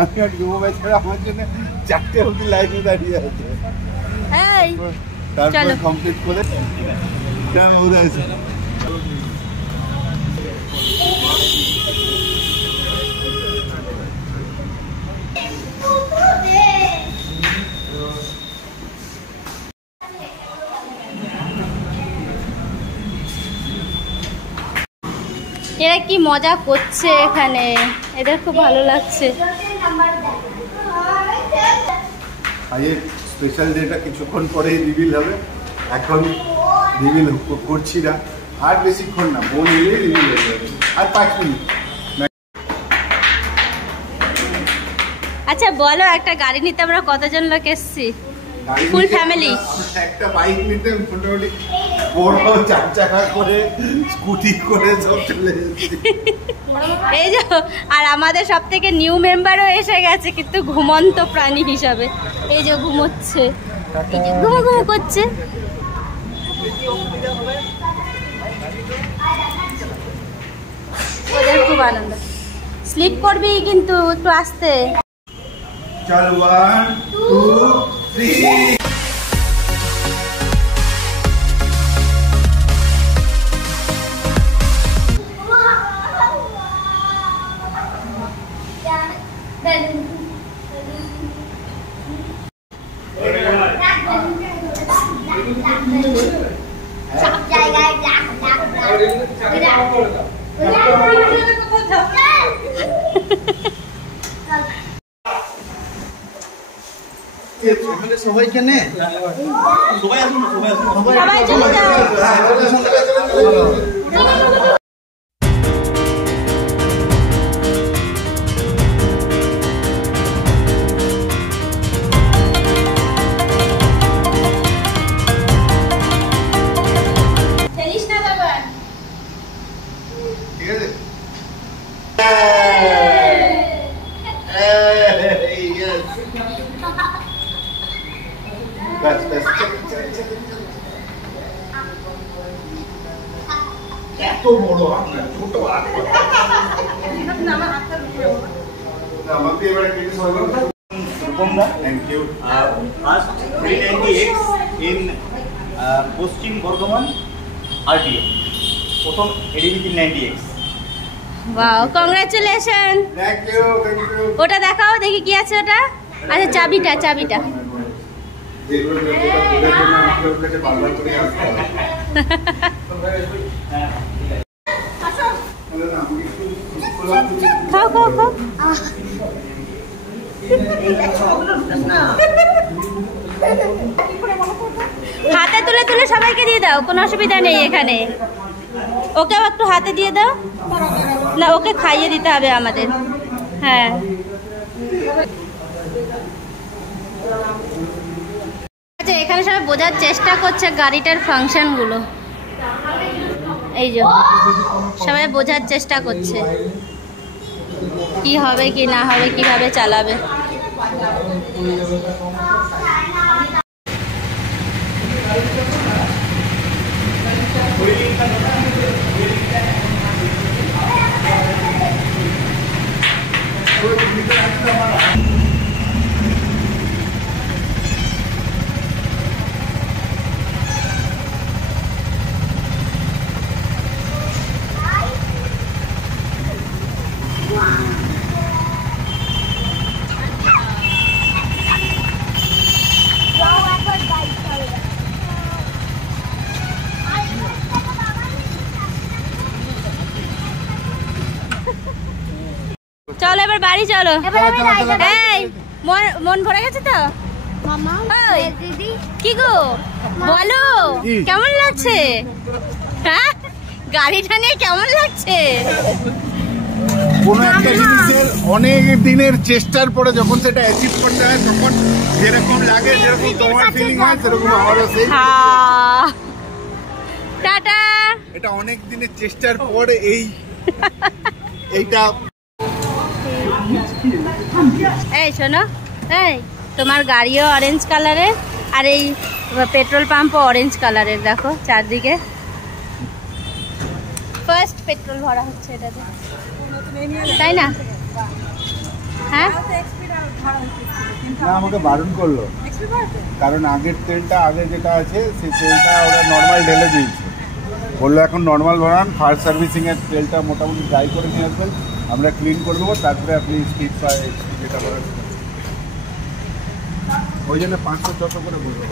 আমি আর ডুবো বেচারা আমার জন্য 4টে অবধি লাইনে দাঁড়িয়ে আছে। তারপর কমপ্লিট করে উড়ে আছে। এরা কি মজা করছে এখানে, এদের খুব ভালো লাগছে। স্পেশাল ডেটা কিছুক্ষণ পরেই রিভিল হবে, এখন রিভিল করছি না, আর বেশিক্ষণ না, বোন এলেই রিভিল হয়ে যাবে, আর 5 মিনিট। আচ্ছা বলো, একটা গাড়ি নিতে আমরা কতজন লোক এসছি? Full family. একটা বাইক নিতে মোটামুটি বড় 4 চাকা করে, স্কুটি করে সব চলে এসেছি। এই যে, আর আমাদের সব থেকে নিউ মেম্বারও এসে গেছে, কিন্তু ঘুমন্ত প্রাণী হিসাবে। এই যে ঘুমোচ্ছে, এই যে ঘুমো ঘুমো করছে। ওদের খুব আনন্দ। স্লিপ করবি কিন্তু, একটু আস্তে। চল 1 2 3। সবাই কেনে সবাই আসুন, সবাই চলে যাও। এত বড় আপনার ছোট আমাকে এবারে কেটে সরকার thank you. First 390X in Paschim Bardhaman RTA, প্রথম ADB 390X। Wow, congratulation. Thank you, thank you. ওটা দেখাও দেখি কি আছে ওটা। আচ্ছা চাবিটা, চাবিটা। খাও খাও খাও। হাতে তুলে তুলে সবাইকে দিয়ে দাও, কোনো অসুবিধা নেই এখানে। ওকেও একটু হাতে দিয়ে দাও না, ওকে খাইয়ে দিতে হবে আমাদের। হ্যাঁ আচ্ছা, এখানে সবাই বোঝার চেষ্টা করছে গাড়িটার ফাংশনগুলো। এই যে সবাই বোঝার চেষ্টা করছে কি হবে কি না হবে, কিভাবে চালাবে। চলো এবার বাড়ি চলো। এই মন ভরে গেছে তো? কি গো বলো, কেমন লাগছে? হ্যাঁ, গাড়িটা নিয়ে কেমন লাগছে? কোনো একটা জিনিসের অনেক দিনের চেষ্টার পরে যখন সেটা অ্যাচিভ করতে হয়, তখন যেরকম লাগে, যেরকম তোমার ফিলিং হয়, সেরকম আমারও সেই। টাটা। এটা অনেক দিনের চেষ্টার পর এইটা। এই শোনো, এই তোমার গাড়িও অরেঞ্জ কালারের, আর এই পেট্রোল পাম্পও অরেঞ্জ কালারের। দেখো চারদিকে ফার্স্ট পেট্রোল ভরা হচ্ছে এটাতে, তাই না? হ্যাঁ না আমাকে বারণ করলো, কারণ আগের তেলটা আগে যেটা আছে সেই তেলটা ওরা নর্মাল ঢেলে দিয়েছে। বললো এখন নর্মাল বানান, ফায়ার সার্ভিসিংয়ের তেলটা মোটামুটি ড্রাই করে নিয়ে আসবেন, আমরা ক্লিন করে দেবো, তারপরে আপনি স্পিড যেটা করার ওই জন্য 500 যত করে বলবো।